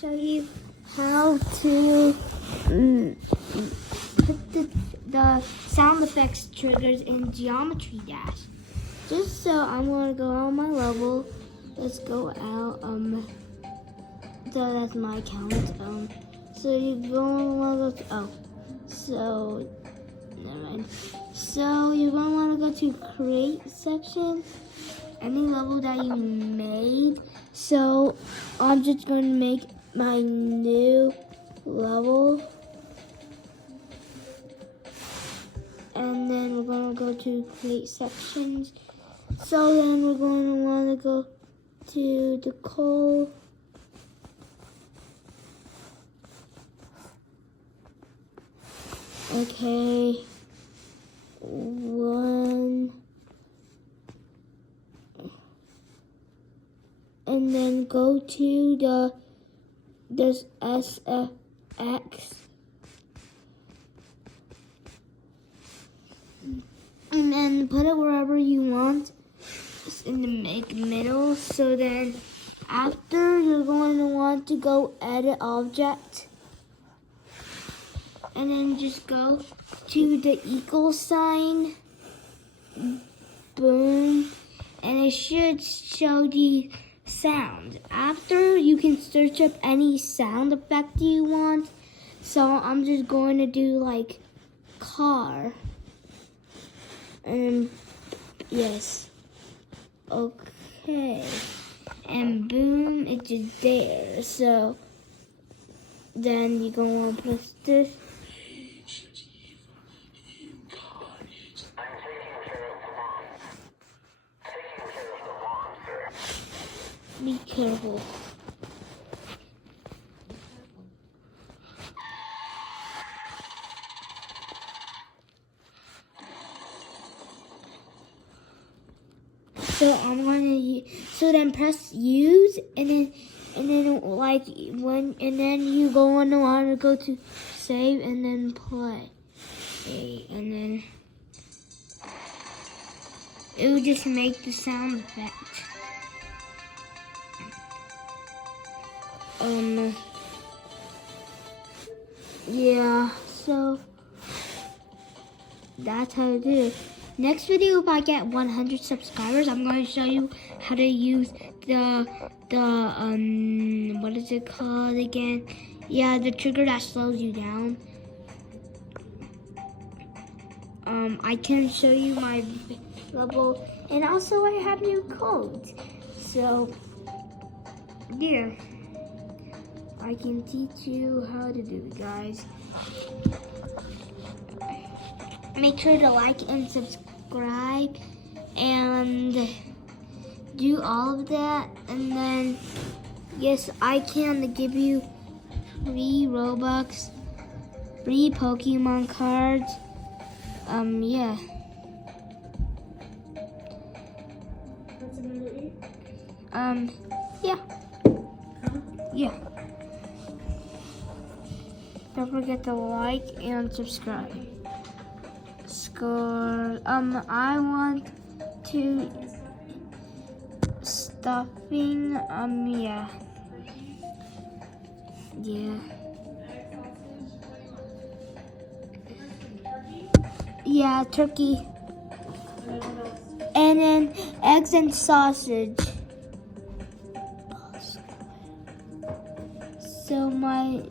show you how to put the sound effects triggers in Geometry Dash. Just so I'm gonna go on my level. Let's go out. So that's my account. So you go on level. So never mind. So you're gonna want to go to create section. Any level that you made. So I'm just going to make my new level. And then we're going to go to create sections. So then we're going to want to go to the coal. Okay. And then go to this SFX. And then put it wherever you want. Just in the middle. So then after you're going to want to go edit object. And then just go to the equal sign. Boom. And it should show the sound. After, you can search up any sound effect you want. So I'm just going to do like car. And yes. Okay. And boom, it's just there. So then you're going to want to press this. Be careful. So I'm gonna then press use and then like and then you want to go to save and then play. Okay, and then it will just make the sound effect. Yeah, so that's how to do it. Next video, if I get 100 subscribers, I'm going to show you how to use the what is it called again? Yeah, the trigger that slows you down. I can show you my level, and also I have new codes. So yeah, I can teach you how to do it, guys. Make sure to like and subscribe and do all of that. And then, yes, I can give you free Robux, free Pokemon cards. Yeah. Yeah. Yeah. Don't forget to like and subscribe. I want to stuffing, yeah. Yeah, turkey. And then eggs and sausage. So my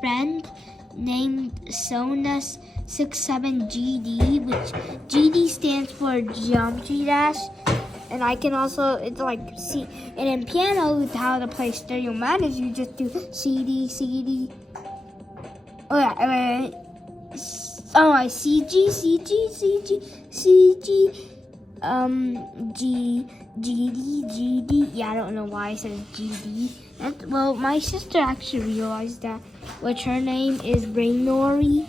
friend named Sonus67GD, which GD stands for Geometry Dash, and I can also, it's like C, and in piano, how to play stereo mat is you just do CD, CD. Oh yeah, CG, CG, CG, CG, GD. Yeah, I don't know why I said GD. Well, my sister actually realized that, which her name is Raynori.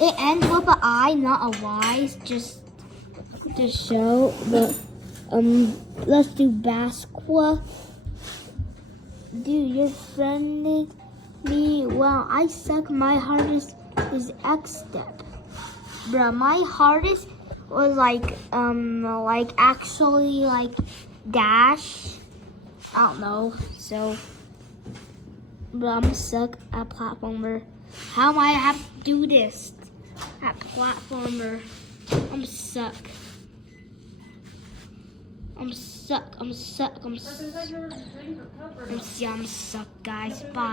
It ends with an I, not a Y, just to show. But let's do Basqua. Dude, you're friendly me. Well, I suck. My hardest is X step, bruh. My hardest was like actually like dash. I don't know. So, but I'm suck at platformer. How am I have to do this at platformer? I'm suck. I'm suck, guys. Bye.